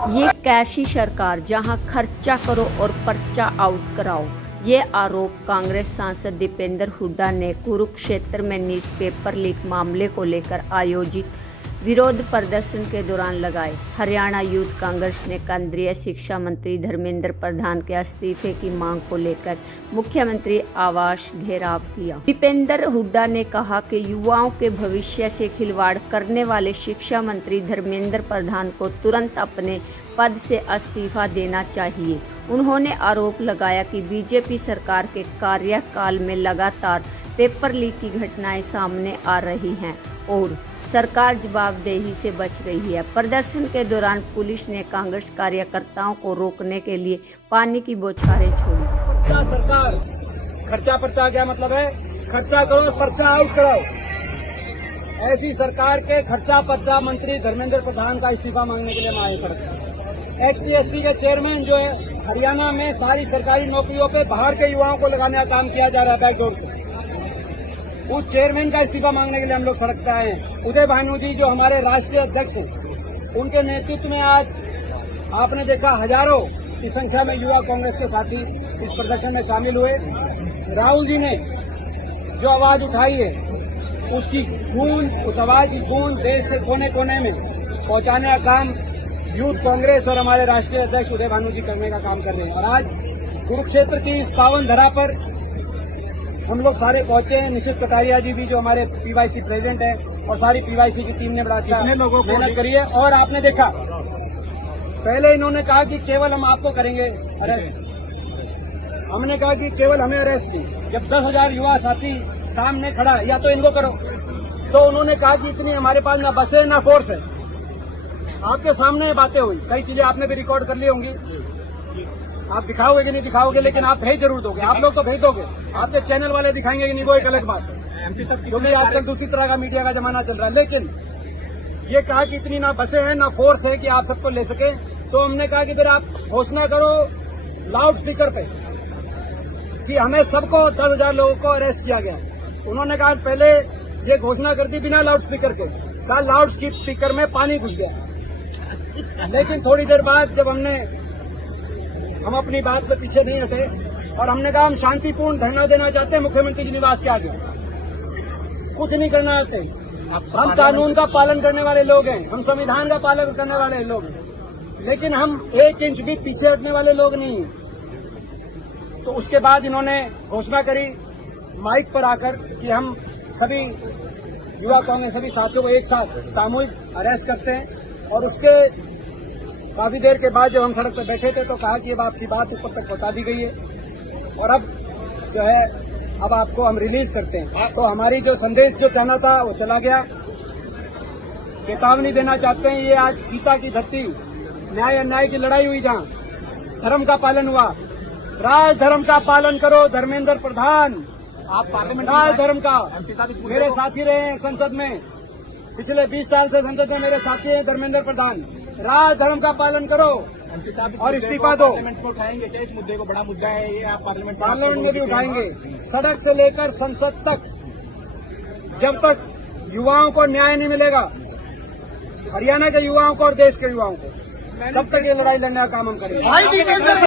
ये कैसी सरकार जहां खर्चा करो और पर्चा आउट कराओ। ये आरोप कांग्रेस सांसद दीपेंद्र हुड्डा ने कुरुक्षेत्र में नीट पेपर लीक मामले को लेकर आयोजित विरोध प्रदर्शन के दौरान लगाए। हरियाणा यूथ कांग्रेस ने केंद्रीय शिक्षा मंत्री धर्मेंद्र प्रधान के इस्तीफे की मांग को लेकर मुख्यमंत्री आवास घेराव किया। दीपेंद्र हुड्डा ने कहा कि युवाओं के भविष्य से खिलवाड़ करने वाले शिक्षा मंत्री धर्मेंद्र प्रधान को तुरंत अपने पद से इस्तीफा देना चाहिए। उन्होंने आरोप लगाया कि बीजेपी सरकार के कार्यकाल में लगातार पेपर लीक की घटनाएं सामने आ रही हैं और सरकार जवाबदेही से बच रही है। प्रदर्शन के दौरान पुलिस ने कांग्रेस कार्यकर्ताओं को रोकने के लिए पानी की बौछारें छोड़ी। क्या सरकार खर्चा पर्चा क्या मतलब है? खर्चा करो पर्चा आउट कराओ। ऐसी सरकार के खर्चा पर्चा मंत्री धर्मेंद्र प्रधान का इस्तीफा मांगने के लिए हम आए सड़क। एक्सटीएससी के चेयरमैन जो है हरियाणा में सारी सरकारी नौकरियों पे बाहर के युवाओं को लगाने का काम किया जा रहा है बैकडोर से। उस चेयरमैन का इस्तीफा मांगने के लिए हम लोग सड़क पे आए हैं। उदय भानु जी जो हमारे राष्ट्रीय अध्यक्ष हैं, उनके नेतृत्व में आज आपने देखा हजारों की संख्या में युवा कांग्रेस के साथी इस प्रदर्शन में शामिल हुए। राहुल जी ने जो आवाज उठाई है उसकी गूंज, उस आवाज की गूंज देश के कोने कोने में पहुंचाने का काम यूथ कांग्रेस और हमारे राष्ट्रीय अध्यक्ष उदय भानु जी करने का काम कर रहे हैं। और आज कुरुक्षेत्र की इस पावन धरा पर हम लोग सारे पहुंचे हैं। निशित कटारिया जी भी जो हमारे पीवाईसी प्रेसिडेंट है और सारी पीवाईसी की टीम ने बड़ा अच्छा मेहनत करी है। और आपने देखा पहले इन्होंने कहा कि केवल हम आपको करेंगे अरेस्ट, हमने कहा कि केवल हमें अरेस्ट नहीं। जब 10,000 युवा साथी सामने खड़ा या तो इनको करो, तो उन्होंने कहा कि इतनी हमारे पास ना बसें ना फोर्स है। आपके सामने बातें हुई, कई चीजें आपने भी रिकॉर्ड कर ली होंगी। आप दिखाओगे कि नहीं दिखाओगे, लेकिन आप भेज जरूर दोगे। आप लोग तो भेज दोगे, आपके चैनल वाले दिखाएंगे कि नहीं, वो एक अलग बात है, क्योंकि आजकल दूसरी तरह का मीडिया का जमाना चल रहा है। लेकिन ये कहा कि इतनी ना बसें हैं ना फोर्स है कि आप सबको ले सके, तो हमने कहा कि फिर आप घोषणा करो लाउड स्पीकर पे कि हमें सबको 10,000 लोगों को अरेस्ट किया गया। उन्होंने कहा पहले ये घोषणा कर दी बिना लाउड स्पीकर के, कहा लाउड स्पीकर में पानी घुस गया। लेकिन थोड़ी देर बाद जब हम अपनी बात पे पीछे नहीं हटे और हमने कहा हम शांतिपूर्ण धरना देना चाहते हैं मुख्यमंत्री जी निवास के आगे, कुछ नहीं करना चाहते। हम कानून का पालन करने वाले लोग हैं, हम संविधान का पालन करने वाले लोग हैं, लेकिन हम 1 इंच भी पीछे हटने वाले लोग नहीं हैं। तो उसके बाद इन्होंने घोषणा करी माइक पर आकर कि हम सभी युवा कांग्रेस सभी साथियों को एक साथ सामूहिक अरेस्ट करते हैं। और उसके काफी देर के बाद जब हम सड़क पर बैठे थे तो कहा कि अब आपकी बात ऊपर तक पहुंचा दी गई है और अब जो है अब आपको हम रिलीज करते हैं। तो हमारी जो संदेश जो कहना था वो चला गया। चेतावनी देना चाहते हैं, ये आज गीता की धरती, न्याय अन्याय की लड़ाई हुई, जहाँ धर्म का पालन हुआ। राज धर्म का पालन करो धर्मेंद्र प्रधान। आप पार्लियामेंट राज धर्म का मेरे साथी रहे हैं संसद में, पिछले 20 साल से संसद में मेरे साथी हैं धर्मेंद्र प्रधान। राज धर्म का पालन करो और इस्तीफा दो। पार्लियामेंट में उठाएंगे क्या इस मुद्दे को? बड़ा मुद्दा है ये, आप पार्लियामेंट में भी उठाएंगे। सड़क से लेकर संसद तक जब तक युवाओं को न्याय नहीं मिलेगा, हरियाणा के युवाओं को और देश के युवाओं को, तब तक ये लड़ाई लड़ने का काम हम करेंगे।